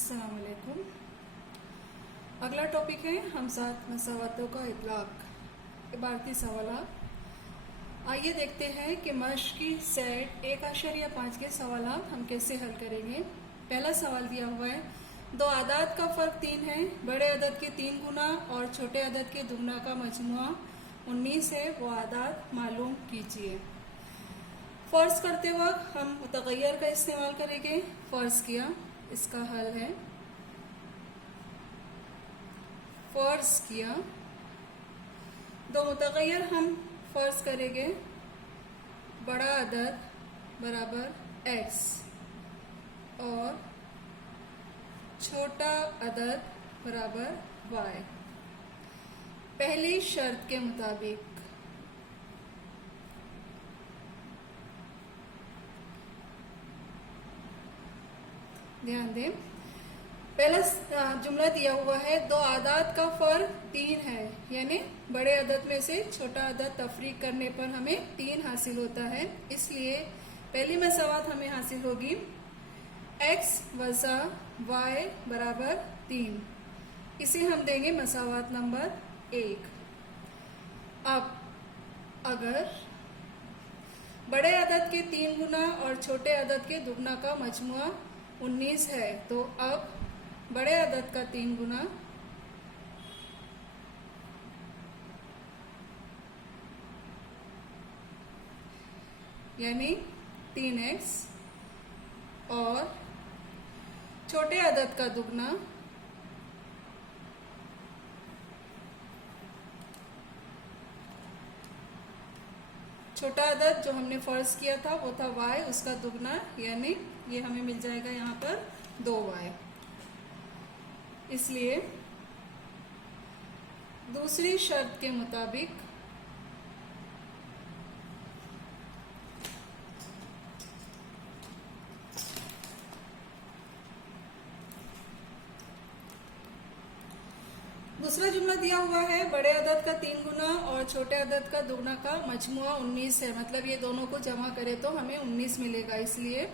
अस्सलाम वालेकुम। अगला टॉपिक है हम सात मसावतों का इतलाक इबारती सवालात। आइए देखते हैं कि मश्क की सेट 1.5 के सवालात हम कैसे हल करेंगे। पहला सवाल दिया हुआ है, दो आदाद का फ़र्क 3 है, बड़े अदद के 3 गुना और छोटे अदद के दुगना का मजमुआ 19 है, वो आदाद मालूम कीजिए। फ़र्ज़ करते वक्त हम मुतग़य्यर का इस्तेमाल करेंगे। फ़र्ज़ किया, इसका हल है। फ़र्ज़ किया, दो मुतग़य्यर हम फ़र्ज़ करेंगे, बड़ा अदद बराबर x और छोटा अदद बराबर y। पहली शर्त के मुताबिक ध्यान दें, पहला जुमला दिया हुआ है, दो आदाद का फ़र्क 3 है, यानी बड़े अदद में से छोटा अदद तफरीक करने पर हमें 3 हासिल होता है। इसलिए पहली मसावत हमें हासिल होगी x वज़ा y बराबर 3। इसे हम देंगे मसावत नंबर 1। अब अगर बड़े अदद के 3 गुना और छोटे अदद के दुगना का मजमुआ 19 है, तो अब बड़े अदद का 3 गुना यानी 3x और छोटे अदद का दुगना छोटा अदद जो हमने फ़र्ज़ किया था वो था y, उसका दुगना यानी ये हमें मिल जाएगा यहाँ पर 2y। इसलिए दूसरी शर्त के मुताबिक दूसरा जुमला दिया हुआ है, बड़े अदद का 3 गुना और छोटे अदद का दुगना का मजमुआ 19 है, मतलब ये दोनों को जमा करें तो हमें 19 मिलेगा। इसलिए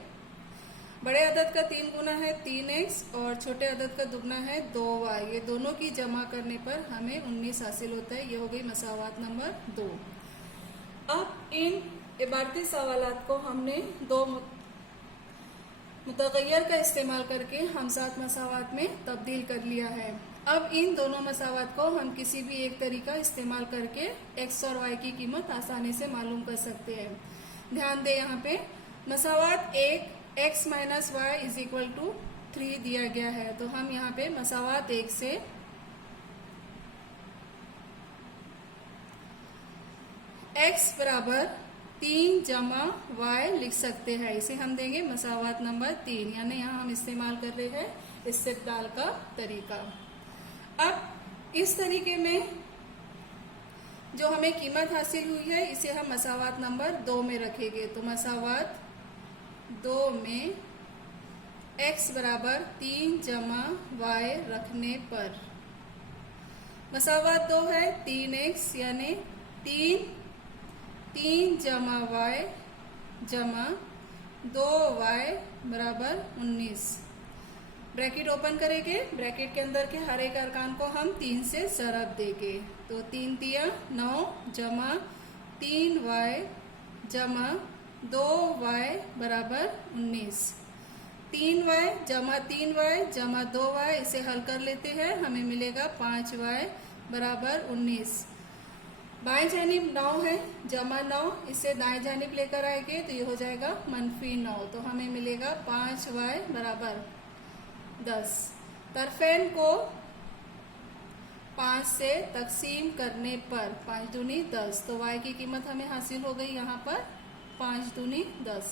बड़े अदद का 3 गुना है 3x और छोटे अदद का दुगना है 2y, ये दोनों की जमा करने पर हमें 19 हासिल होता है। ये हो गई मसावत नंबर 2। अब इन इबारती सवालात को हमने दो मुतग़य्यर का इस्तेमाल करके हम सात मसावत में तब्दील कर लिया है। अब इन दोनों मसावत को हम किसी भी एक तरीका इस्तेमाल करके x और y की कीमत आसानी से मालूम कर सकते हैं। ध्यान दें, यहाँ पे मसावत 1 x minus y is equal to 3 दिया गया है, तो हम यहाँ पे मसावत 1 से x बराबर 3 जमा y लिख सकते हैं। इसे हम देंगे मसावत नंबर 3, यानी यहाँ हम इस्तेमाल कर रहे हैं इस्तेदलाल का तरीका। अब इस तरीके में जो हमें कीमत हासिल हुई है इसे हम मसावत नंबर 2 में रखेंगे। तो मसावत 2 में x बराबर 3 जमा y रखने पर मसावत 2 है 3x, यानी 3 जमा y जमा 2y बराबर 19। ब्रैकेट ओपन करेंगे, ब्रैकेट के अंदर के हर एक अरकान को हम 3 से ज़रब देंगे, तो 3 तिया 9 जमा 3y जमा 2y बराबर 19। 3y जमा 3y जमा 2y, इसे हल कर लेते हैं, हमें मिलेगा 5y बराबर 19। बाएं जानिब 9 है, जमा 9, इसे दाएं जानिब लेकर आएंगे तो ये हो जाएगा -9, तो हमें मिलेगा 5y बराबर 10। तरफेन को 5 से तकसीम करने पर 5 दूनी 10, तो y की कीमत हमें हासिल हो गई यहाँ पर 5 दूनी 10।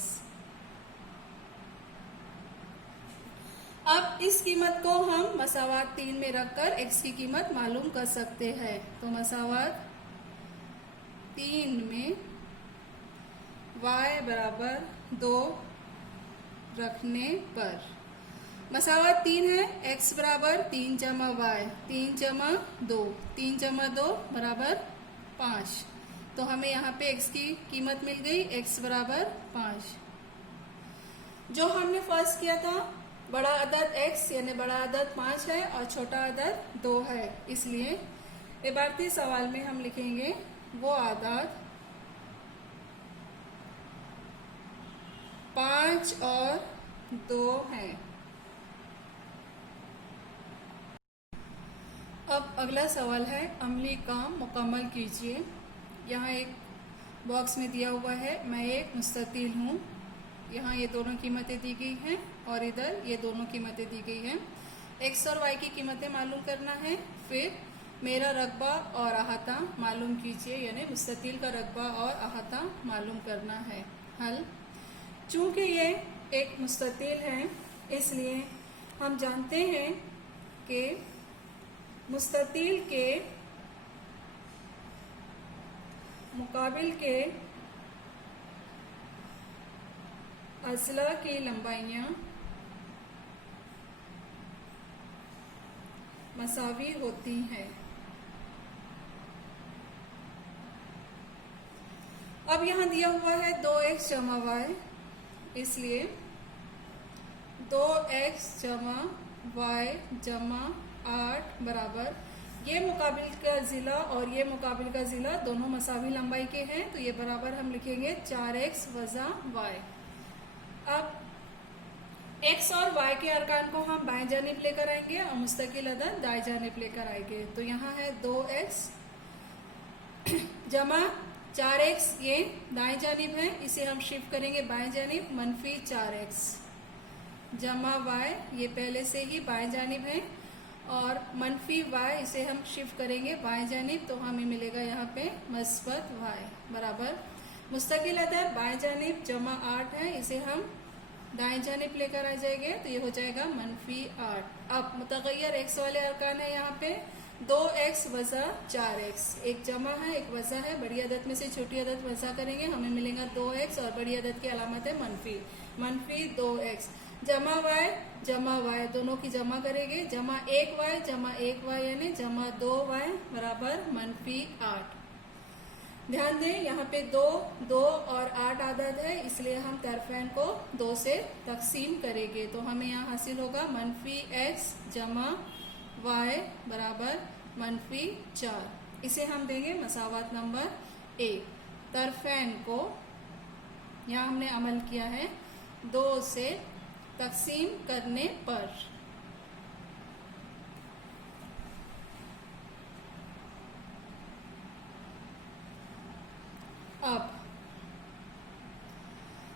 अब इस कीमत को हम मसावत 3 में रखकर x की कीमत मालूम कर सकते हैं। तो मसावत 3 में y बराबर 2 रखने पर मसावत 3 है, x बराबर 3 जमा y, 3 जमा 2, 3 जमा 2 बराबर 5, तो हमें यहाँ पे x की कीमत मिल गई x बराबर 5। जो हमने फर्स्ट किया था बड़ा अदद x यानी बड़ा अदद 5 है और छोटा अदद 2 है, इसलिए इबारती सवाल में हम लिखेंगे वो आदाद 5 और 2 हैं। अब अगला सवाल है अमली काम मुकम्मल कीजिए। यहाँ एक बॉक्स में दिया हुआ है मैं एक मुस्ततील हूँ। यहाँ ये दोनों कीमतें दी गई हैं और इधर ये दोनों कीमतें दी गई हैं। x और y की कीमतें मालूम करना है। फिर मेरा रकबा और अहाता मालूम कीजिए, यानी मुस्ततील का रकबा और अहाता मालूम करना है। हल, चूँकि ये एक मुस्ततील है इसलिए हम जानते हैं कि मुस्ततील के मुकाबिल के अज़ला की लंबाइयाँ मसावी होती हैं। अब यहाँ दिया हुआ है 2x जमा y, इसलिए 2x जमा y जमा 8 बराबर ये मुकाबिल का ज़िला और ये मुकाबिल का ज़िला दोनों मसावी लंबाई के हैं, तो ये बराबर हम लिखेंगे 4x वज़ा y। अब x और y के अरकान को हम बाएं जानिब लेकर आएंगे और मुस्तकिल अदद दाएं जानिब लेकर आएंगे। तो यहाँ है 2x जमा 4x, ये दाएं जानिब है, इसे हम शिफ्ट करेंगे बाएं जानिब, मनफी 4x जमा y, ये पहले से ही बाएं जानिब है, और मनफी y इसे हम शिफ्ट करेंगे बाएं जानिब, तो हमें मिलेगा यहाँ पे मस्बत y बराबर मुस्तकिल अदद बाएं जानिब जमा 8 है, इसे हम दाएं जानिब लेकर आ जाएंगे, तो ये हो जाएगा मनफी 8। अब मुतगय्यर x वाले अरकान है यहाँ पे 2x वज़ा 4x, एक जमा है एक वज़ा है, बड़ी अदद में से छोटी अदद वज़ा करेंगे, हमें मिलेगा 2x और बड़ी अदद की अलामत है मनफी 2x जमा y दोनों की जमा करेंगे, जमा 1y यानी जमा 2y बराबर मनफी 8। ध्यान दें यहाँ पे 2 और 8 आदद है, इसलिए हम तरफैन को 2 से तकसीम करेंगे, तो हमें यहाँ हासिल होगा मनफी x जमा y बराबर मनफी 4। इसे हम देंगे मसावत नंबर 1। तरफैन को यहाँ हमने अमल किया है 2 से तकसीम करने पर। अब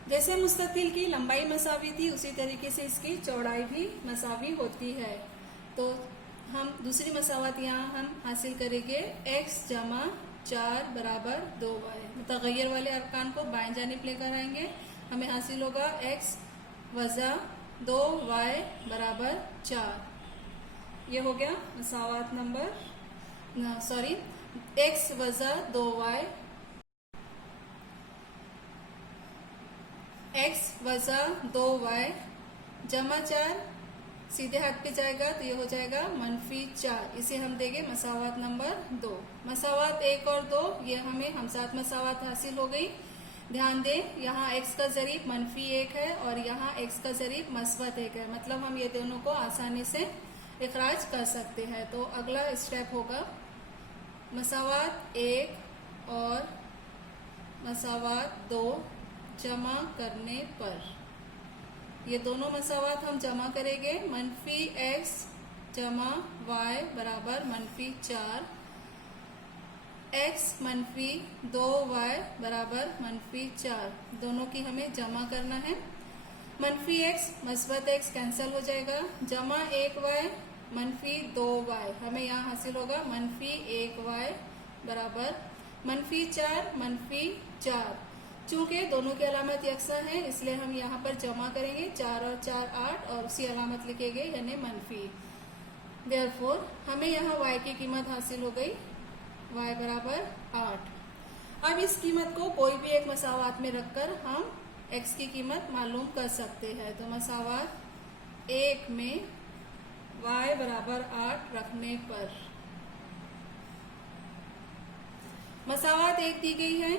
जैसे मुस्ततील की लंबाई मसावी थी उसी तरीके से इसकी चौड़ाई भी मसावी होती है, तो हम दूसरी मसावत यहाँ हम हासिल करेंगे x जमा 4 बराबर 2y। मुतगय्यर वाले अरकान को बाएं जानिब लेकर आएंगे, हमें हासिल होगा x वज़ा 2y बराबर 4। ये हो गया मसावत नंबर x वज़ा 2y, x वज़ा 2y जमा 4 सीधे हाथ पे जाएगा, तो ये हो जाएगा मनफी 4। इसे हम देंगे मसावत नंबर 2। मसावत 1 और 2 ये हमें हमसात मसावत हासिल हो गई। ध्यान दें यहाँ x का ज़रीब मनफी 1 है और यहाँ x का ज़रीब मस्बत 1 है, मतलब हम ये दोनों को आसानी से इखराज कर सकते हैं। तो अगला स्टेप होगा मसावत 1 और मसावत 2 जमा करने पर, ये दोनों मसावत हम जमा करेंगे, मनफी x जमा y बराबर मनफी 4, x मनफी 2y बराबर मनफी 4, दोनों की हमें जमा करना है। मनफी x मस्बत x कैंसिल हो जाएगा, जमा 1y मनफी 2y, हमें यहाँ हासिल होगा मनफी 1y बराबर मनफी 4 मनफी 4। चूंकि दोनों की अलामत यकसा है इसलिए हम यहाँ पर जमा करेंगे, 4 और 4 8 और उसी अलामत लिखेंगे यानी मनफी। देयरफॉर हमें यहाँ y की कीमत हासिल हो गई, y बराबर 8। अब इस कीमत को कोई भी एक मसावत में रखकर हम x की कीमत मालूम कर सकते हैं। तो मसावत 1 में y बराबर 8 रखने पर मसावत 1 दी गई है,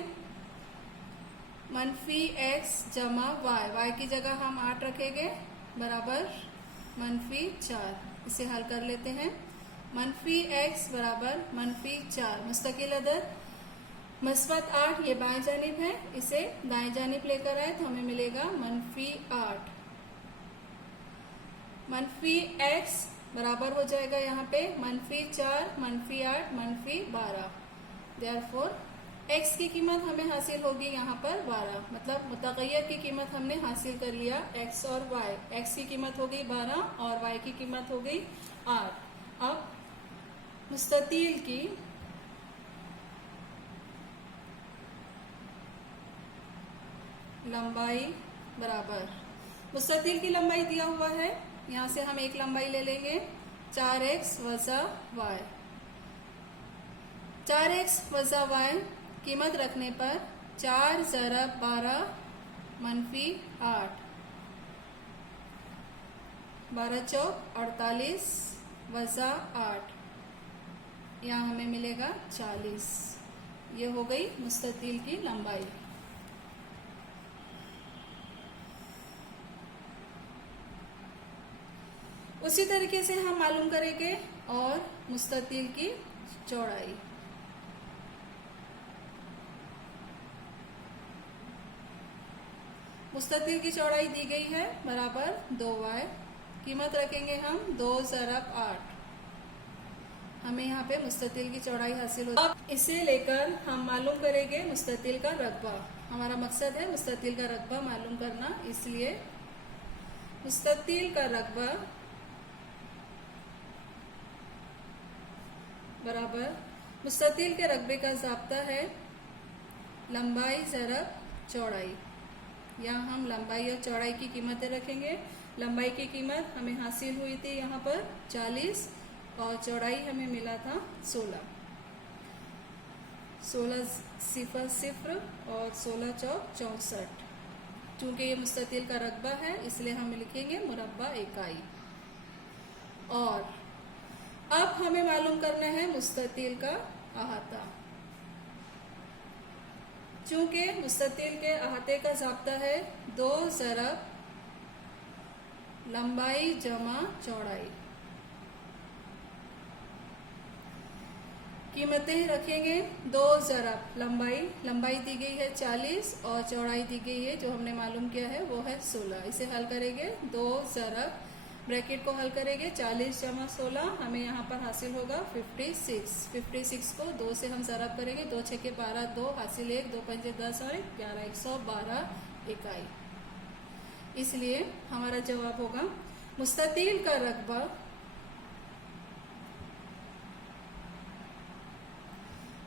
मनफी x जमा y, y की जगह हम 8 रखेंगे बराबर -4। इसे हल कर लेते हैं। -x बराबर -4 मुस्तकिल अदद मस्बत 8 ये बाएं जानिब है, इसे दाएं जानिब लेकर आए तो हमें मिलेगा -8। -x बराबर हो जाएगा यहाँ पे -4 -8 -12। देयरफॉर x की कीमत हमें हासिल होगी यहाँ पर 12, मतलब मुतगय्यर की कीमत हमने हासिल कर लिया x और y। x की कीमत हो गई 12 और y की कीमत हो गई 8। अब मुस्ततील की लंबाई बराबर, मुस्ततील की लंबाई दिया हुआ है, यहाँ से हम एक लंबाई ले लेंगे 4x वजा y। 4x वजा y कीमत रखने पर 4 ज़रब 12 -8, 12 चौक 48 वजा 8, यहाँ हमें मिलेगा 40। ये हो गई मुस्ततील की लंबाई। उसी तरीके से हम मालूम करेंगे और मुस्ततील की चौड़ाई। मुस्ततील की चौड़ाई दी गई है बराबर 2y। कीमत रखेंगे हम 2 ज़रब 8। हमें यहाँ पे मुस्ततील की चौड़ाई हासिल हो। अब इसे लेकर हम मालूम करेंगे मुस्ततील का रकबा। हमारा मकसद है मुस्ततील का रकबा मालूम करना, इसलिए मुस्ततील का रकबा बराबर मुस्ततील के रकबे का ज़ाब्ता है लंबाई ज़रब चौड़ाई। यहाँ हम लंबाई और चौड़ाई की कीमतें रखेंगे। लंबाई की कीमत हमें हासिल हुई थी यहाँ पर 40 और चौड़ाई हमें मिला था 16। 16 सिफर सिफर और 16 चौक 64। चूंकि ये मुस्ततील का रकबा है इसलिए हम लिखेंगे मुरब्बा इकाई। और अब हमें मालूम करना है मुस्ततील का अहाता। चूंकि मुस्ततील के अहाते का ज़ाब्ता है 2 ज़रब लंबाई जमा चौड़ाई। कीमतें रखेंगे 2 ज़रब लंबाई दी गई है 40 और चौड़ाई दी गई है जो हमने मालूम किया है वो है 16। इसे हल करेंगे 2 ज़रब, ब्रैकेट को हल करेंगे 40 जमा 16, हमें यहाँ पर हासिल होगा 56। 56 को 2 से हम ज़रब करेंगे, 2 6 के 12, 2 हासिल 1, 2 5 10 और 11, 112 इकाई। इसलिए हमारा जवाब होगा मुस्ततील का रकबा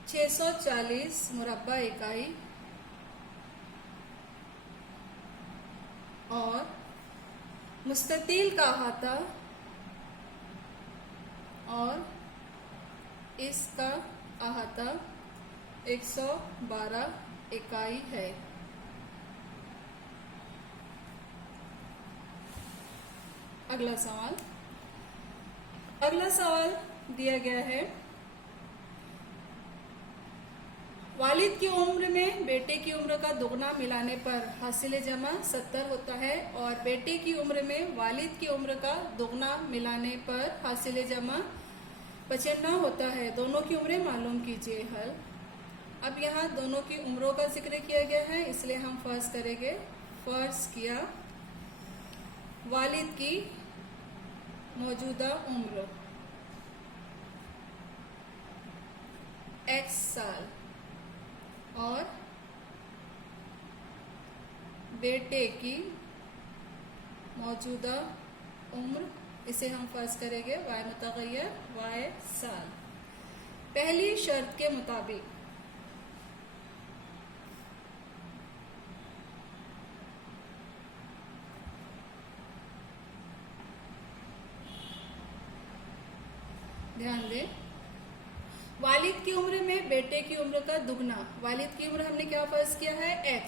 640 मुरब्बा इकाई और मुस्ततील का अहाता और इसका अहाता 112 इकाई है। अगला सवाल दिया गया है, वालिद की उम्र में बेटे की उम्र का दुगना मिलाने पर हासिल जमा 70 होता है और बेटे की उम्र में वालिद की उम्र का दुगना मिलाने पर हासिल जमा 95 होता है। दोनों की उम्रें मालूम कीजिए। हल। अब यहाँ दोनों की उम्रों का जिक्र किया गया है इसलिए हम फर्ज करेंगे। फर्ज किया वालिद की मौजूदा उम्र x साल और बेटे की मौजूदा उम्र, इसे हम फर्ज करेंगे y मुतगय्यर y साल। पहली शर्त के मुताबिक ध्यान दें, वालिद की उम्र में बेटे की उम्र का दुगना। वालिद की उम्र हमने क्या फर्ज किया है x,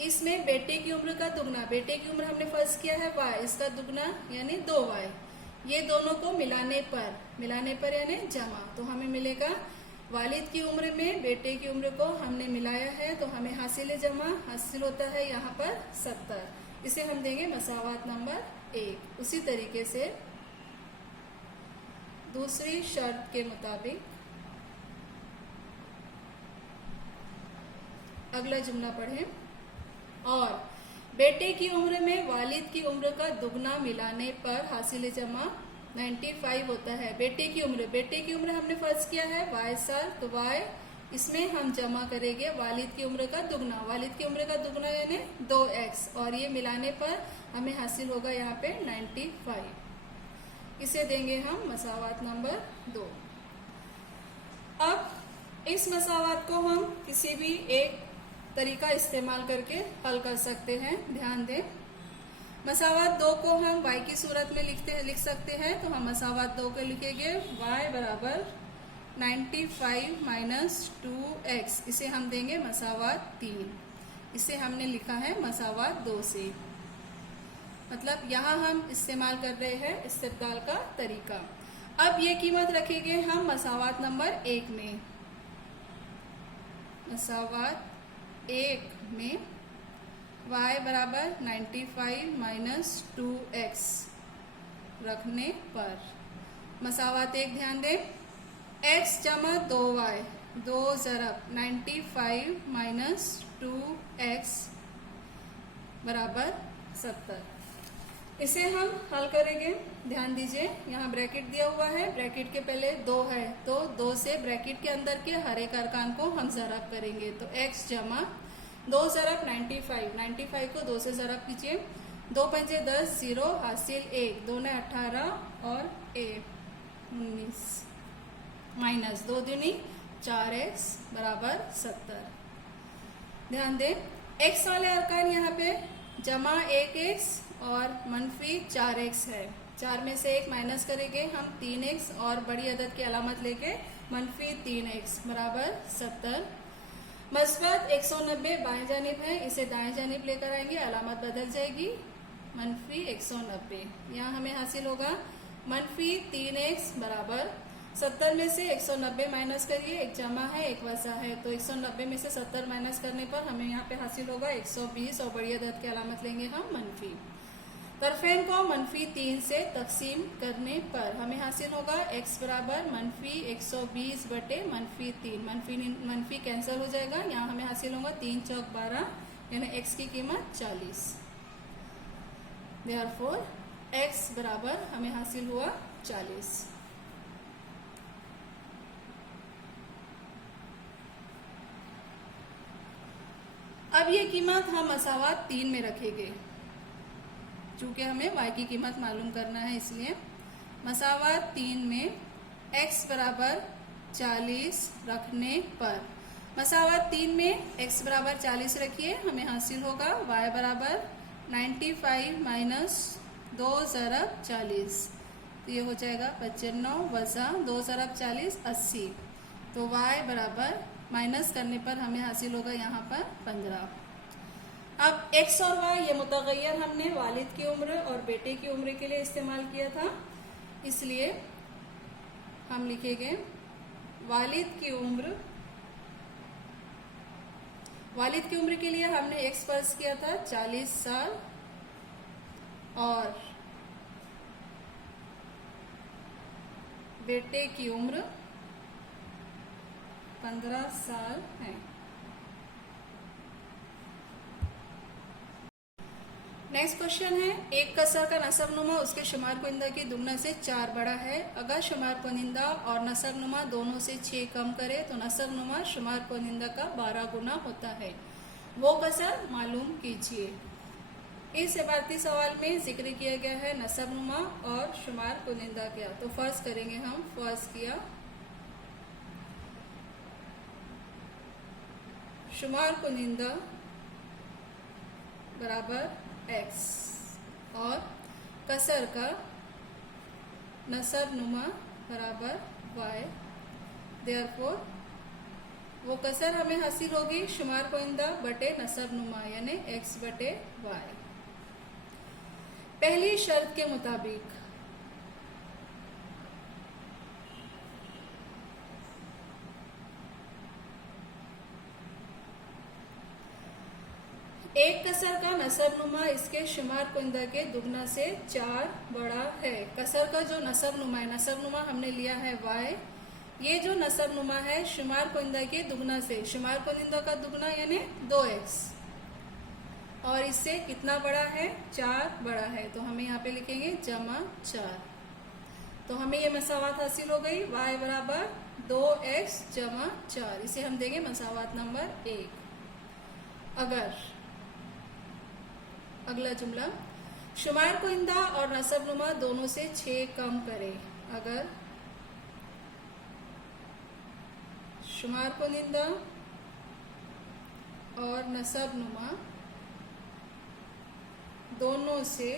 इसमें बेटे की उम्र का दुगना, बेटे की उम्र हमने फर्ज किया है y, इसका दुगना यानी 2y। ये दोनों को मिलाने पर यानी जमा, तो हमें मिलेगा वालिद की उम्र में बेटे की उम्र को हमने मिलाया है तो हमें हासिल जमा हासिल होता है यहाँ पर 70। इसे हम देंगे मसावात नंबर 1। उसी तरीके से दूसरी शर्त के मुताबिक अगला जुमला पढ़ें। और बेटे की उम्र में वालिद की उम्र का दुगना मिलाने पर हासिल जमा 95 होता है। बेटे की उम्र हमने फर्ज किया है y साल, तो y इसमें हम जमा करेंगे वालिद की उम्र का दुगना। वालिद की उम्र का दुगना यानी 2x, और ये मिलाने पर हमें हासिल होगा यहाँ पे 95। इसे देंगे हम मसावात नंबर 2। अब इस मसावात को हम किसी भी एक तरीका इस्तेमाल करके हल कर सकते हैं। ध्यान दें, मसावात 2 को हम y की सूरत में लिख सकते हैं। तो हम मसावात 2 को लिखेंगे y बराबर 95 माइनस 2x। इसे हम देंगे मसावात 3। इसे हमने लिखा है मसावात 2 से। मतलब यहाँ हम इस्तेमाल कर रहे हैं इस्तेबदाल का तरीका। अब ये कीमत रखेंगे हम मसावात नंबर 1 में। मसावात 1 में y बराबर 95 माइनस 2x रखने पर मसावात 1 ध्यान दें, x जमा 2y, 2 ज़रब 95 माइनस 2x बराबर 70। इसे हम हल करेंगे। ध्यान दीजिए, यहाँ ब्रैकेट दिया हुआ है, ब्रैकेट के पहले 2 है, तो 2 से ब्रैकेट के अंदर के हर एक अरकान को हम ज़रब करेंगे। तो x जमा 2 ज़रब 95 को 2 से ज़रब कीजिए। 2 पंजे 10, 0 हासिल 1, 2 ने 18 और 19 माइनस 2 दूनी 4x बराबर 70। ध्यान दें, x वाले अरकान यहाँ पे जमा 1x और मनफी 4x है। 4 में से 1 माइनस करेंगे हम 3x और बड़ी अदद की अलामत लेके मनफी 3x बराबर 70। मस्बत 190 बाएं जानिब है, इसे दाएं जानिब लेकर आएंगे, अलामत बदल जाएगी मनफी 190। यहाँ हमें हासिल होगा मनफी 3x बराबर 70 में से 190 माइनस करिए, एक जमा है एक वसा है, तो 190 में से 70 माइनस करने पर हमें यहाँ पे हासिल होगा 120 और बड़ी अदद की अलामत लेंगे हम मनफी। तरफेन को मनफी 3 से तकसीम करने पर हमें हासिल होगा x बराबर मनफी 120 बटे मनफी 3। मनफी कैंसिल हो जाएगा, यहाँ हमें हासिल होगा 3 चौक 12 यानी x की कीमत 40। देयरफॉर x बराबर हमें हासिल हुआ 40। अब ये कीमत हम मसावात 3 में रखेंगे, चूंकि हमें y की कीमत मालूम करना है, इसलिए मसावात 3 में x बराबर 40 रखने पर मसावात 3 में x बराबर 40 रखिए, हमें हासिल होगा y बराबर 95 माइनस 2 ज़रब 40, तो ये हो जाएगा 95 वज़ा 2 ज़रब 40 80। तो y बराबर माइनस करने पर हमें हासिल होगा यहाँ पर 15। अब x और y ये मुतगय्यर हमने वालिद की उम्र और बेटे की उम्र के लिए इस्तेमाल किया था, इसलिए हम लिखेंगे वालिद की उम्र के लिए हमने x फर्ज किया था 40 साल और बेटे की उम्र 15 साल है। नेक्स्ट क्वेश्चन है, एक कसर का नसब नुमा उसके शुमार कुनिंदा की दुगना से 4 बड़ा है। अगर शुमार कुनिंदा और नसब नुमा दोनों से 6 कम करे तो नसब नुमा शुमार कुनिंदा का 12 गुना होता है, वो कसर मालूम कीजिए। इस इबारती सवाल में जिक्र किया गया है नसब नुमा और शुमार कुनिंदा क्या, तो फर्ज करेंगे हम। फर्ज किया शुमार कुनिंदा बराबर x और कसर का नसब नुमा बराबर y। देयरफॉर वो कसर हमें हासिल होगी शुमार कुनिंदा बटे नसब नुमा यानी x बटे y। पहली शर्त के मुताबिक एक कसर का नसब नुमा इसके शुमार कुंदा के दुगना से 4 बड़ा है। कसर का जो नसब नुमा है, नसब नुमा हमने लिया है y, ये जो नसब नुमा है शुमार कुंदा के दुगना से, शुमार कुंदा का दुगना यानी 2x, और इससे कितना बड़ा है, 4 बड़ा है। तो हमें यहाँ पे लिखेंगे जमा 4। तो हमें ये मसावात हासिल हो गई, y बराबर 2x जमा 4। इसे हम देंगे मसावात नंबर 1। अगर अगला जुमला, शुमार कुंदा और नसब नुमा दोनों से 6 कम करे। अगर शुमार कुंदा और नसब नुमा दोनों से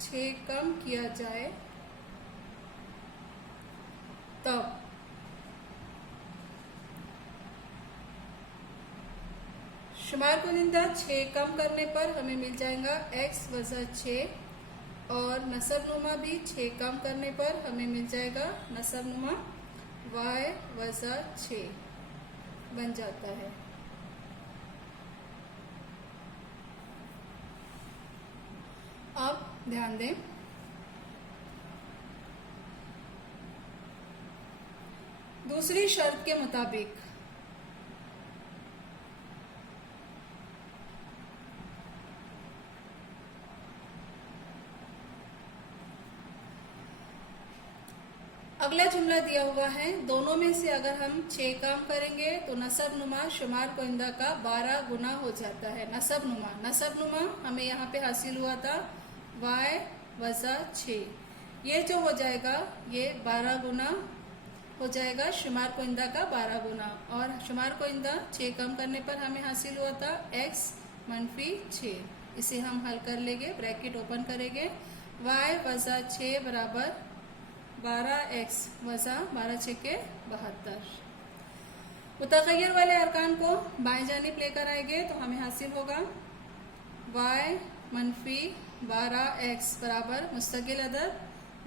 6 कम किया जाए तब शुमार कुनिंदा 6 कम करने पर हमें मिल जाएगा x वज़ा 6, और नसब नुमा भी 6 कम करने पर हमें मिल जाएगा नसब नुमा y वज़ा 6 बन जाता है। अब ध्यान दें, दूसरी शर्त के मुताबिक अगला जुमला दिया हुआ है, दोनों में से अगर हम 6 कम करेंगे तो नसब नुमा शुमार कुंदा का 12 गुना हो जाता है। नसब नुमा हमें यहाँ पे हासिल हुआ था y वज़ा 6, ये जो हो जाएगा ये 12 गुना हो जाएगा शुमार कुंदा का 12 गुना, और शुमार कुंदा 6 कम करने पर हमें हासिल हुआ था x मनफी 6। इसे हम हल कर लेंगे, ब्रैकेट ओपन करेंगे, y वज़ा 6 बराबर 12x वज़ा 12 6 के 72। मुतग़य्यर वाले अरकान को बाएं जानिब लेकर आएंगे तो हमें हासिल होगा y मनफी 12x बराबर मुस्तकिल अदद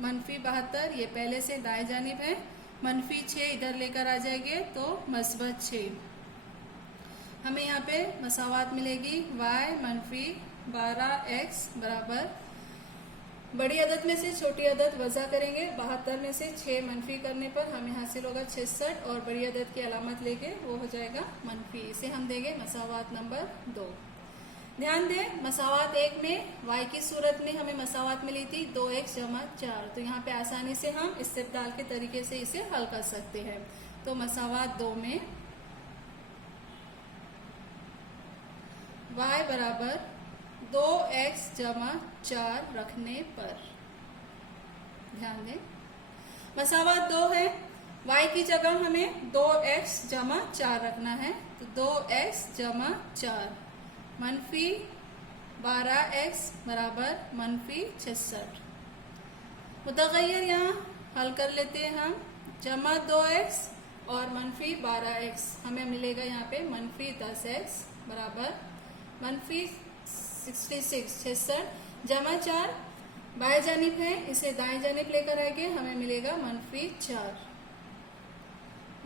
मनफी 72, ये पहले से दाएं जानिब है, मनफी 6 इधर लेकर आ जाएंगे तो मस्बत 6। हमें यहाँ पे मसावात मिलेगी y मनफी 12x बराबर बड़ी अदद में से छोटी अदद वज़ा करेंगे, 72 में से 6 मनफी करने पर हमें हासिल होगा 66, और बड़ी अदद की अलामत लेके वो हो जाएगा मनफी। इसे हम देंगे मसावात नंबर 2। ध्यान दें, मसावात 1 में y की सूरत में हमें मसावात मिली थी 2x जमा 4, तो यहाँ पे आसानी से हम इस्तेबदाल के तरीके से इसे हल कर सकते हैं। तो मसावात 2 में y बराबर 2x जमा 4 रखने पर, ध्यान दें मसावात 2 है, y की जगह हमें 2x जमा 4 रखना है, तो 2x जमा 4 मनफी 12x बराबर मनफी 66। मुतग़य्यर यहाँ हल कर लेते हैं हम, जमा 2x और मनफी 12x, हमें मिलेगा यहाँ पे मनफी 10x बराबर मनफी 66 जमा 4, बाएं जानिब है, इसे दाएं जानिब लेकर आएंगे, हमें मिलेगा मनफी 4,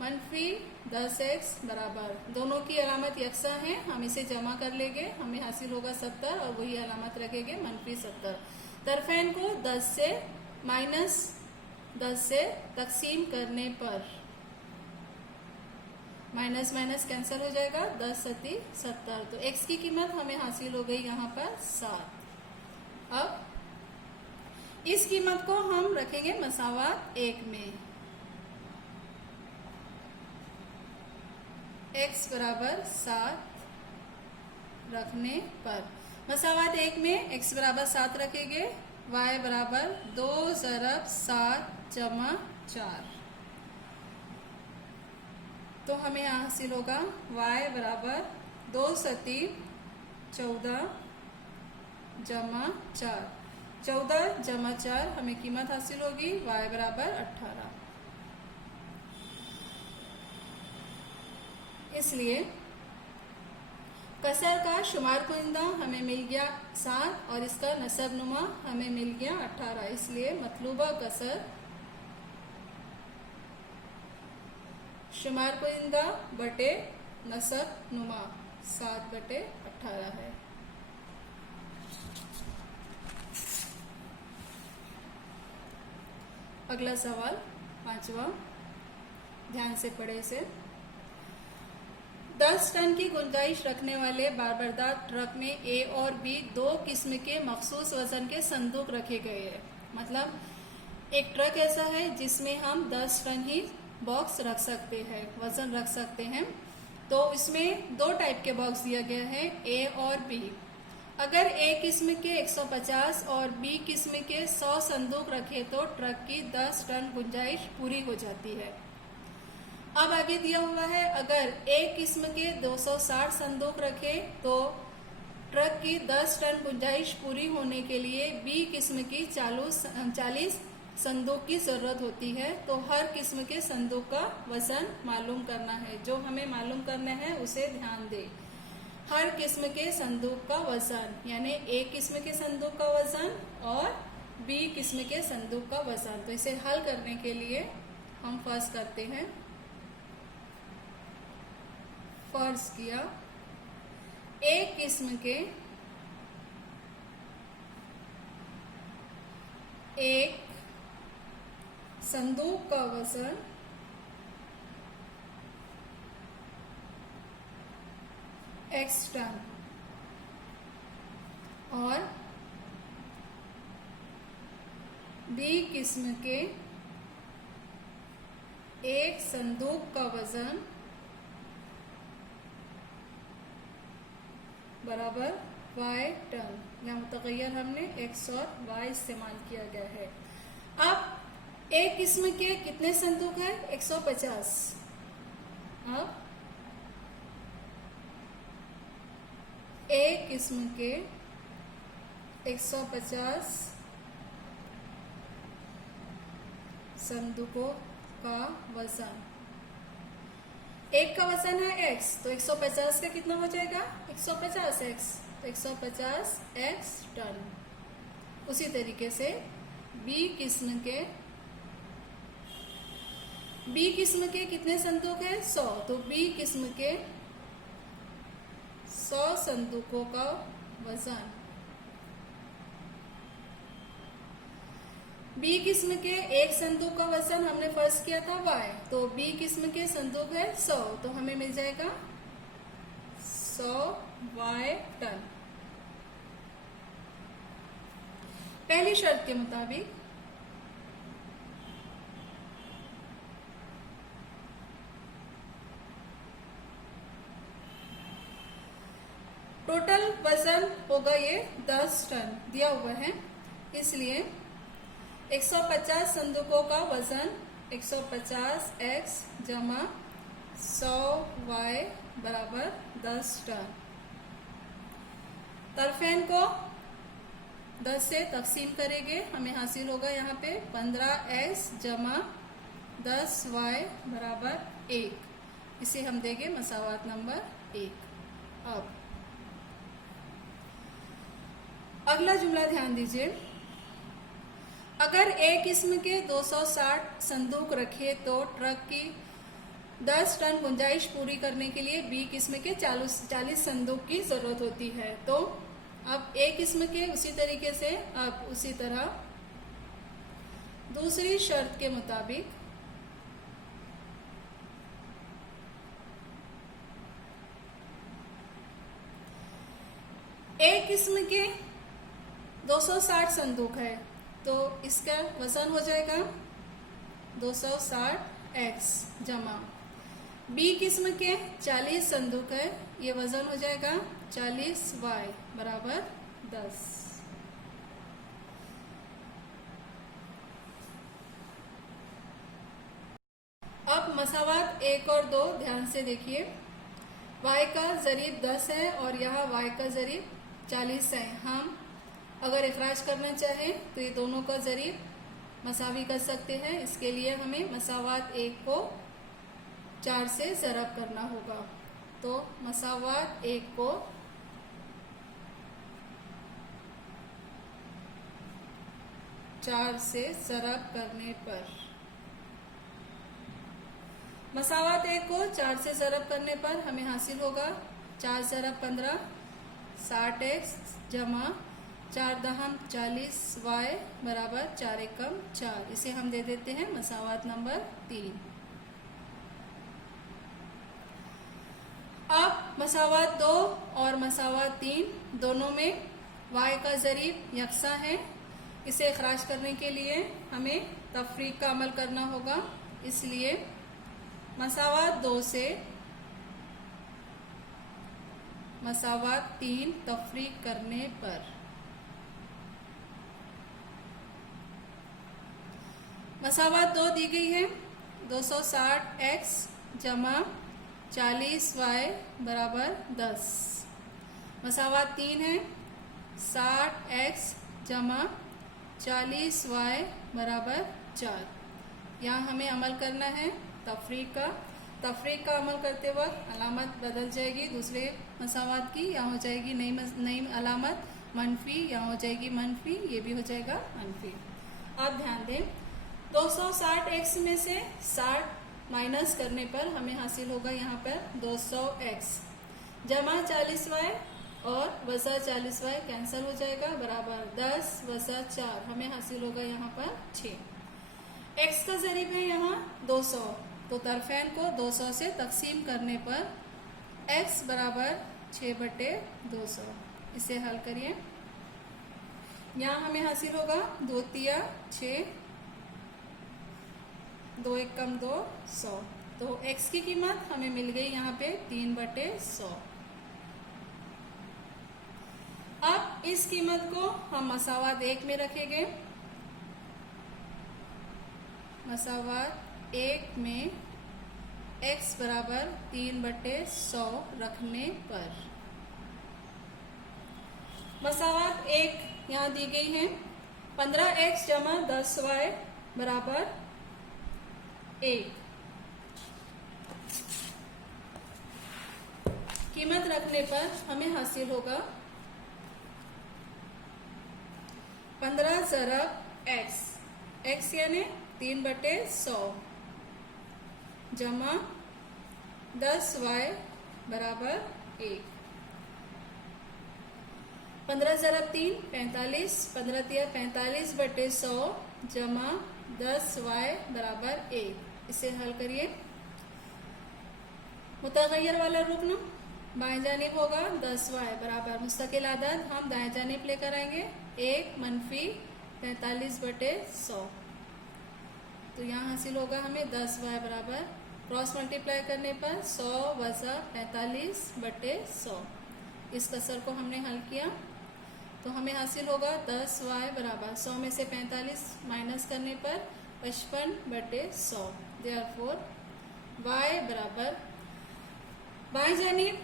मनफी 10x बराबर, दोनों की अलामत यकसा है, हम इसे जमा कर लेंगे, हमें हासिल होगा 70, और वही अलामत रखेंगे मनफी 70। तरफेन को 10 से माइनस 10 से तकसीम करने पर माइनस माइनस कैंसिल हो जाएगा, 10 सती 70, तो x की कीमत हमें हासिल हो गई यहाँ पर 7। अब इस कीमत को हम रखेंगे मसावात 1 में, x बराबर 7 रखने पर, मसावात 1 में x बराबर 7 रखेंगे, y बराबर 2 ज़रब 7 जमा 4, तो हमें यहाँ हासिल होगा y बराबर 2 सती 14 जमा 4, 14 जमा 4 हमें कीमत हासिल होगी y बराबर 18। इसलिए कसर का शुमार कुंदा हमें मिल गया 7 और इसका नसब नुमा हमें मिल गया 18, इसलिए मतलूबा कसर शुमार कुंदा बटे नसब नुमा 7/18 है। अगला सवाल 5वां, ध्यान से पढ़े इसे। 10 टन की गुंजाइश रखने वाले बारबरदार ट्रक में ए और बी 2 किस्म के मखसूस वजन के संदूक रखे गए हैं। मतलब एक ट्रक ऐसा है जिसमें हम 10 टन ही बॉक्स रख सकते हैं, वजन रख सकते हैं। तो इसमें 2 टाइप के बॉक्स दिया गया है, ए और बी। अगर ए किस्म के 150 और बी किस्म के 100 संदूक रखे तो ट्रक की 10 टन गुंजाइश पूरी हो जाती है। अब आगे दिया हुआ है, अगर ए किस्म के 260 संदूक रखे तो ट्रक की 10 टन गुंजाइश पूरी होने के लिए बी किस्म की 40 संदूक की जरूरत होती है। तो हर किस्म के संदूक का वजन मालूम करना है। जो हमें मालूम करना है उसे ध्यान दे। हर किस्म के संदूक का वजन, यानी ए किस्म के संदूक का वजन और बी किस्म के संदूक का वजन। तो इसे हल करने के लिए हम फर्ज करते हैं। फर्ज किया ए किस्म के एक संदूक का वजन x टन और बी किस्म के एक संदूक का वजन बराबर y टन। यहाँ मुतगय्यर हमने x और y इस्तेमाल किया गया है। अब एक किस्म के कितने संदूक है? 150। अब एक किस्म के 150 संदूकों का वजन, एक का वजन है x, तो 150 का कितना हो जाएगा? 150x, तो 150x टन। उसी तरीके से बी किस्म के कितने संदूक है? 100, तो बी किस्म के 100 संदूकों का वजन, बी किस्म के एक संदूक का वजन हमने फर्ज किया था y, तो बी किस्म के संदूक है 100, तो हमें मिल जाएगा 100 y टन। पहली शर्त के मुताबिक टोटल वजन होगा ये 10 टन दिया हुआ है, इसलिए 150 संदूकों का वजन 150x जमा 100y बराबर 10 टन। तरफेन को 10 से तकसीम करेंगे, हमें हासिल होगा यहाँ पे 15x जमा 10y बराबर 1। इसे हम देंगे मसावात नंबर 1। अब अगला जुमला ध्यान दीजिए। अगर ए किस्म के 260 संदूक रखे तो ट्रक की 10 टन गुंजाइश पूरी करने के लिए बी किस्म के 40 संदूक की जरूरत होती है। तो अब ए किस्म के उसी तरीके से, अब उसी तरह दूसरी शर्त के मुताबिक ए किस्म के 260 संदूक है, तो इसका वजन हो जाएगा 260x जमा बी किस्म के 40 संदूक है, ये वजन हो जाएगा 40y बराबर 10। अब मसावात 1 और 2 ध्यान से देखिए। y का ज़रीब 10 है और यहाँ y का ज़रीब 40 है। हम अगर इखराज करना चाहें तो ये दोनों का ज़रीब मसावी कर सकते हैं। इसके लिए हमें मसावात 1 को 4 से ज़रब करना होगा। तो मसावात 1 को 4 से ज़रब करने पर, मसावात 1 को 4 से ज़रब करने पर हमें हासिल होगा 4 ज़रब 15 60x जमा 4 दहम 40 y बराबर 4 एकम 4। इसे हम दे देते हैं मसावात नंबर 3। अब मसावात 2 और मसावात 3 दोनों में y का ज़रीब यकसा है। इसे इखराज करने के लिए हमें तफरीक का अमल करना होगा। इसलिए मसावात 2 से मसावात 3 तफरीक करने पर मसावात 2 दी गई है 260x जमा 40y बराबर 10। मसावात 3 है 60x जमा 40y बराबर 4। यहाँ हमें अमल करना है तफरीक का अमल करते वक्त अलामत बदल जाएगी दूसरे मसावात की। यहाँ हो जाएगी नई अलामत मनफी, यहाँ हो जाएगी मनफी, ये भी हो जाएगा मनफी। आप ध्यान दें 260x में से 60 माइनस करने पर हमें हासिल होगा यहाँ पर 200x जमा 40y और वज़ा 40y कैंसिल हो जाएगा बराबर 10 वज़ा 4 हमें हासिल होगा यहाँ पर 6। x का ज़रीब है यहाँ 200, तो तरफैन को 200 से तकसीम करने पर x बराबर 6/200। इसे हल करिए। यहाँ हमें हासिल होगा 2 तिया 6 2 एकम 2 100। तो x की कीमत हमें मिल गई यहाँ पे 3/100। अब इस कीमत को हम मसावात 1 में रखेंगे। मसावात 1 में x बराबर 3/100 रखने पर मसावात 1 यहाँ दी गई है 15x जमा 10y बराबर 1। कीमत रखने पर हमें हासिल होगा 15 ज़रब x यानी 3/100 जमा 10y बराबर 1। 15 ज़रब 3 45 15 तिया 45/100 जमा 10y बराबर 1। इसे हल करिए। मुतगय्यर वाला रुकन बाएं जानिब होगा 10y बराबर मुस्तकिल आदद हम दाएं जानिब लेकर आएंगे 1 मनफी 45/100। तो यहाँ हासिल होगा हमें 10y बराबर क्रॉस मल्टीप्लाई करने पर 100 वज़ा 45/100। इस कसर को हमने हल किया तो हमें हासिल होगा 10y बराबर 100 में से 45 माइनस करने पर 55/100। देयरफॉर y बराबर बाएं जानिब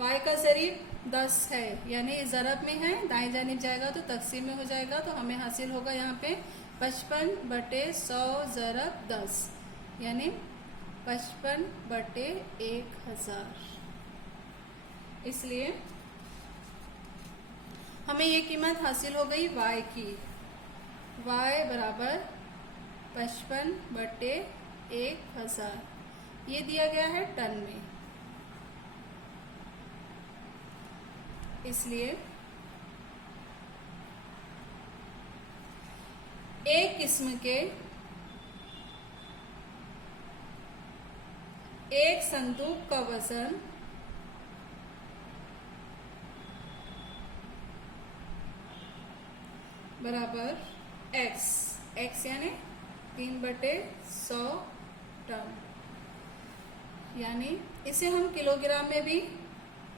y का ज़रीब 10 है यानी ज़रब में है, दाएं जानिब जाएगा तो तकसीम में हो जाएगा। तो हमें हासिल होगा यहाँ पे 55/100 ज़रब 10 यानी 55/1000। इसलिए हमें ये कीमत हासिल हो गई y की। y बराबर 55/1000 ये दिया गया है टन में। इसलिए एक किस्म के एक संदूक का वजन बराबर x यानी 3/100 टन, यानी इसे हम किलोग्राम में भी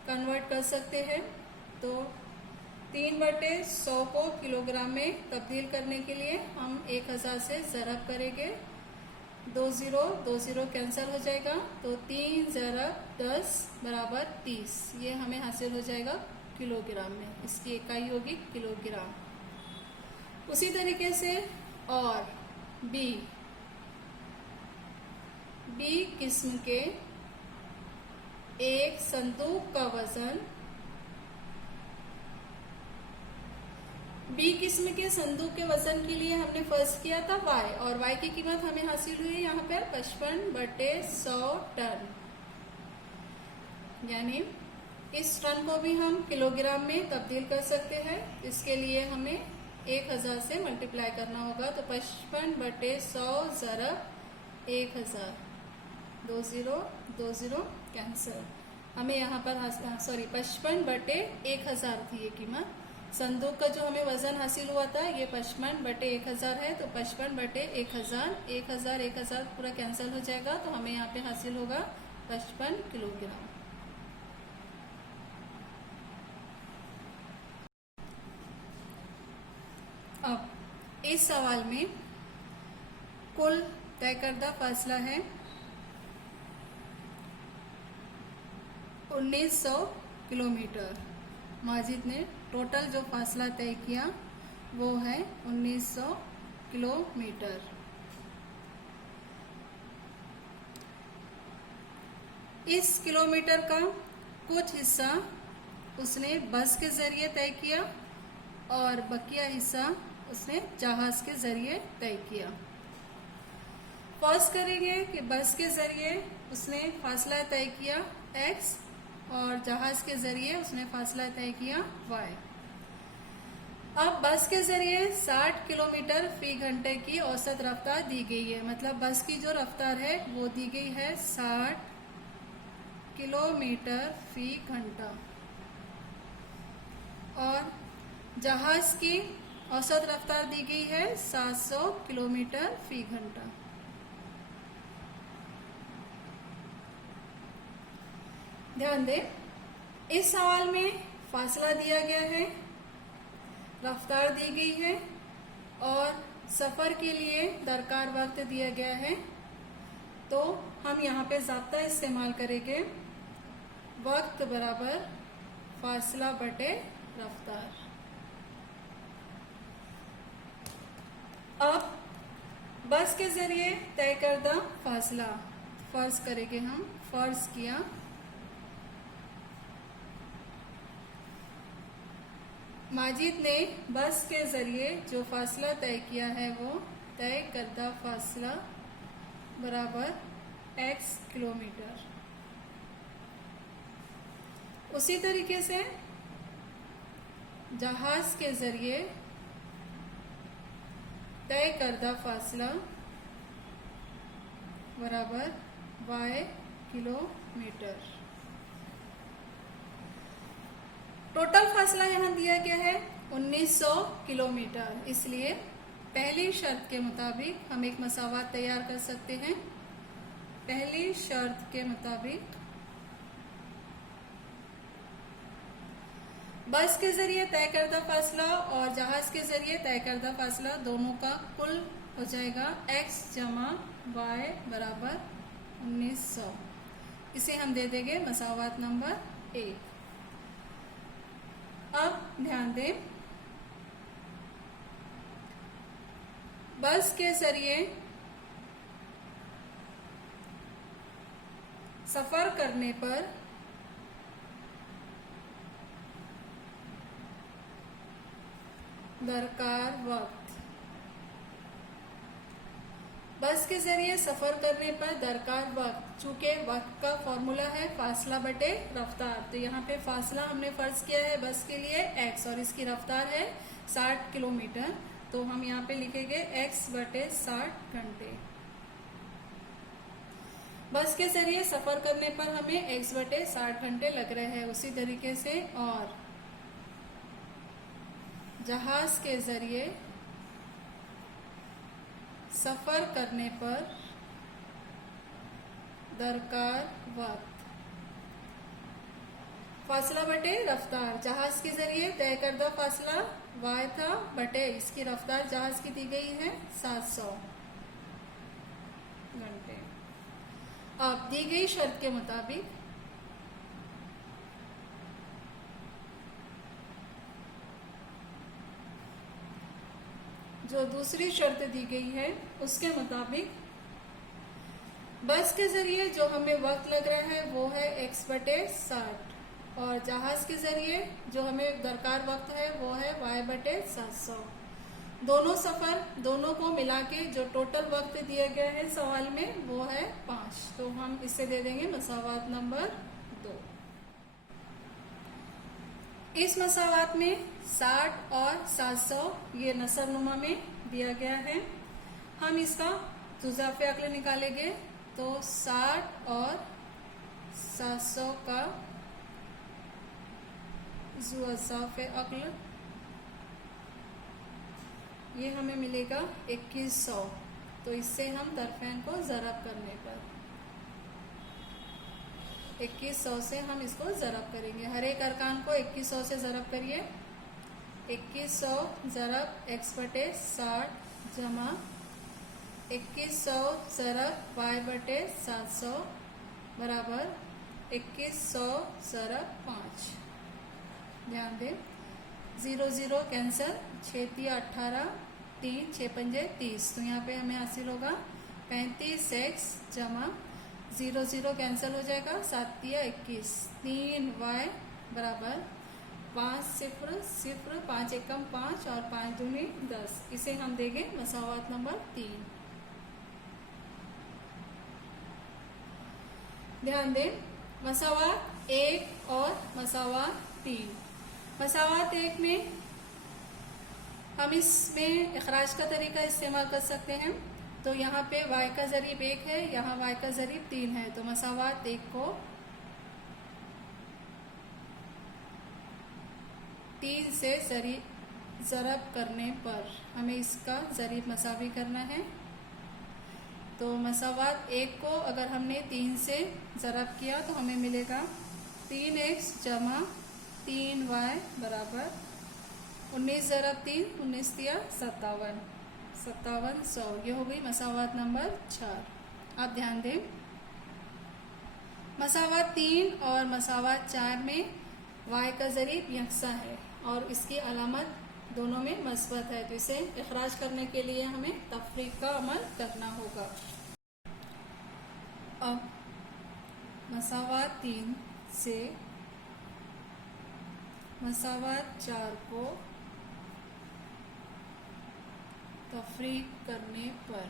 कन्वर्ट कर सकते हैं। तो 3/100 को किलोग्राम में तब्दील करने के लिए हम 1000 से ज़रब करेंगे। 2 0 कैंसिल हो जाएगा तो 3 ज़रब 10 बराबर 30। ये हमें हासिल हो जाएगा किलोग्राम में, इसकी इकाई होगी किलोग्राम। उसी तरीके से और B किस्म के एक संदूक का वजन बी किस्म के संदूक के वजन के लिए हमने फर्स्ट किया था y और y की कीमत हमें हासिल हुई यहाँ पर 55/100 टन, यानी इस टन को भी हम किलोग्राम में तब्दील कर सकते हैं। इसके लिए हमें 1000 से मल्टीप्लाई करना होगा। तो 55/100 ज़रब 1000, 20 कैंसिल। हमें यहाँ पर 55/1000 थी ये कीमत। संदूक का जो हमें वजन हासिल हुआ था ये 55/1000 है। तो 55/1000, 1000 पूरा कैंसिल हो जाएगा। तो हमें यहाँ पे हासिल होगा 55 किलोग्राम। अब इस सवाल में कुल तय करदा फासला है 1900 किलोमीटर। माजिद ने टोटल जो फासला तय किया वो है 1900 किलोमीटर। इस किलोमीटर का कुछ हिस्सा उसने बस के ज़रिए तय किया और बकिया हिस्सा उसने जहाज के ज़रिए तय किया। फर्स्ट करेंगे कि बस के ज़रिए उसने फासला तय किया x और जहाज के ज़रिए उसने फासला तय किया y। अब बस के ज़रिए 60 किलोमीटर फी घंटे की औसत रफ्तार दी गई है। मतलब बस की जो रफ्तार है वो दी गई है 60 किलोमीटर फी घंटा और जहाज की औसत रफ्तार दी गई है 700 किलोमीटर फी घंटा। ध्यान दें, इस सवाल में फासला दिया गया है, रफ्तार दी गई है और सफ़र के लिए दरकार वक्त दिया गया है। तो हम यहाँ पे ज़ाब्ता इस्तेमाल करेंगे वक्त बराबर फासला बटे रफ्तार। अब बस के ज़रिए तय करदा फासला फर्ज करेंगे। हम फर्ज किया माजिद ने बस के ज़रिए जो फासला तय किया है वो तय करदा फासला बराबर x किलोमीटर। उसी तरीके से जहाज के ज़रिए तय करदा फासला बराबर y किलोमीटर। टोटल फासला यहाँ दिया गया है 1900 किलोमीटर। इसलिए पहली शर्त के मुताबिक हम एक मसावात तैयार कर सकते हैं। पहली शर्त के मुताबिक बस के ज़रिए तय करदा फासला और जहाज के ज़रिए तय करदा फासला दोनों का कुल हो जाएगा x जमा y बराबर 1900। इसे हम दे देंगे मसावात नंबर 1। अब ध्यान दें, बस के ज़रिए सफ़र करने पर दरकार वक्त। बस के ज़रिए सफ़र करने पर दरकार वक्त, चूँकि वक्त का फॉर्मूला है फासला बटे रफ्तार। तो यहाँ पे फासला हमने फ़र्ज किया है बस के लिए x और इसकी रफ्तार है 60 किलोमीटर। तो हम यहाँ पे लिखेंगे x बटे 60 घंटे। बस के ज़रिए सफ़र करने पर हमें x बटे 60 घंटे लग रहे हैं। उसी तरीके से और जहाज के ज़रिए सफ़र करने पर दरकार वक्त, फासला बटे रफ्तार। जहाज के ज़रिए तय करदा फासला y था बटे इसकी रफ्तार जहाज की दी गई है 700 घंटे। अब दी गई शर्त के मुताबिक जो दूसरी शर्त दी गई है उसके मुताबिक बस के ज़रिए जो हमें वक्त लग रहा है वो है x बटे 60 और जहाज के ज़रिए जो हमें दरकार वक्त है वो है y बटे 700। दोनों सफ़र दोनों को मिला के जो टोटल वक्त दिया गया है सवाल में वो है 5। तो हम इसे दे देंगे मसावात नंबर 2। इस मसावात में 60 और 700 ये नसरनुमा में दिया गया है। हम इसका जुज़ाफ़े अक्ल निकालेंगे तो 60 और 700 का जुज़ाफ़े अक्ल ये हमें मिलेगा 2100। तो इससे हम तरफेन को ज़रब करने पर 2100 से हम इसको ज़रब करेंगे। हर एक अरकान को 2100 से ज़रब करिए। 2100 ज़रब x/60 जमा 2100 ज़रब y/700 बराबर 2100 ज़रब 5। ध्यान दें, 0 0 कैंसिल, 6 × 18, 3 6 5 30। तो यहाँ पे हमें हासिल होगा 35x जमा 0 0 कैंसिल हो जाएगा, 7 × 21, 3y बराबर 5 0 0, 5 एकम 5 और 5 दूनी 10। इसे हम देंगे मसावात नंबर 3। ध्यान दें, मसावात 1 और मसावात 3। मसावात 1 में हम इसमें इखराज का तरीका इस्तेमाल कर सकते हैं। तो यहाँ पे y का ज़रीब 1 है, यहाँ y का ज़रीब 3 है। तो मसावात 1 को 3 से ज़रब करने पर हमें इसका ज़रीब मसावी करना है। तो मसावात 1 को अगर हमने 3 से ज़रब किया तो हमें मिलेगा 3x जमा 3y बराबर 19 ज़रब 3, 19 × 57, 5700। ये हो गई मसावात नंबर 4। आप ध्यान दें, मसावात 3 और मसावात 4 में y का ज़रीब यकसा है और इसकी अलामत दोनों में मस्बत है। तो इसे इखराज करने के लिए हमें तफरीक का अमल करना होगा। अब मसावात 3 से मसावात 4 को तफरीक करने पर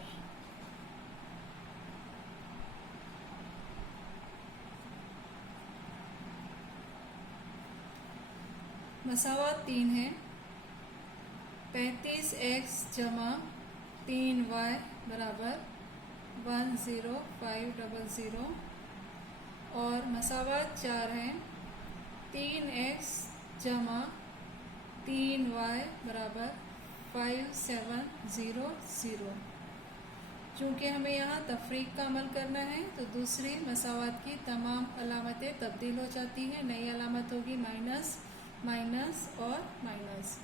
मसावात 3 है, 35x जमा 3y बराबर 10500 और मसावात 4 है, 3x जमा 3y बराबर 5700। चूँकि हमें यहाँ तफरीक का अमल करना है तो दूसरी मसावात की तमाम अलामतें तब्दील हो जाती हैं। नई अलामत होगी माइनस, माइनस और माइनस।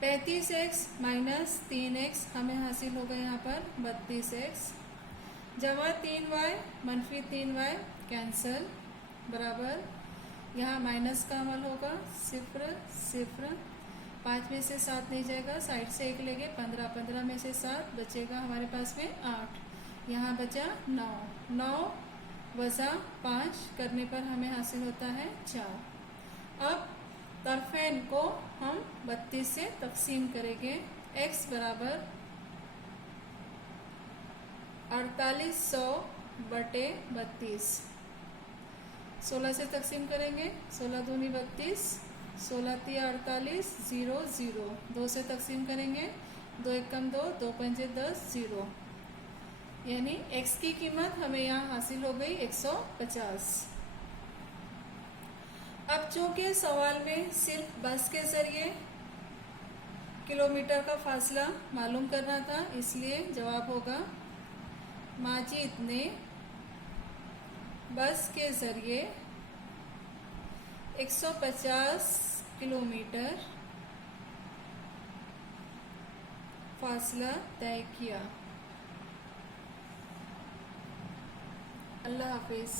35x माइनस 3x हमें हासिल होगा यहाँ पर 32x जमा 3y मनफी 3y कैंसल बराबर यहाँ माइनस का अमल होगा 0 0, 5 में से 7 नहीं जाएगा, साइड से 1 लेंगे, 15, 15 में से 7 बचेगा हमारे पास में 8, यहाँ बचा 9, 9 वज़ा 5 करने पर हमें हासिल होता है 4। अब तरफेन को हम 32 से तकसीम करेंगे। x बराबर 4800/32, 16 से तकसीम करेंगे, 16 दूनी 32, 16 × 48, 0 0, 2 से तकसीम करेंगे, 2 एकम 2, 2 पंजे 10, 0। यानी x की कीमत हमें यहाँ हासिल हो गई 150। अब चूंकि सवाल में सिर्फ बस के ज़रिए किलोमीटर का फासला मालूम करना था, इसलिए जवाब होगा माजिद ने बस के ज़रिए 150 किलोमीटर फासला तय किया। अल्लाह हाफिज़।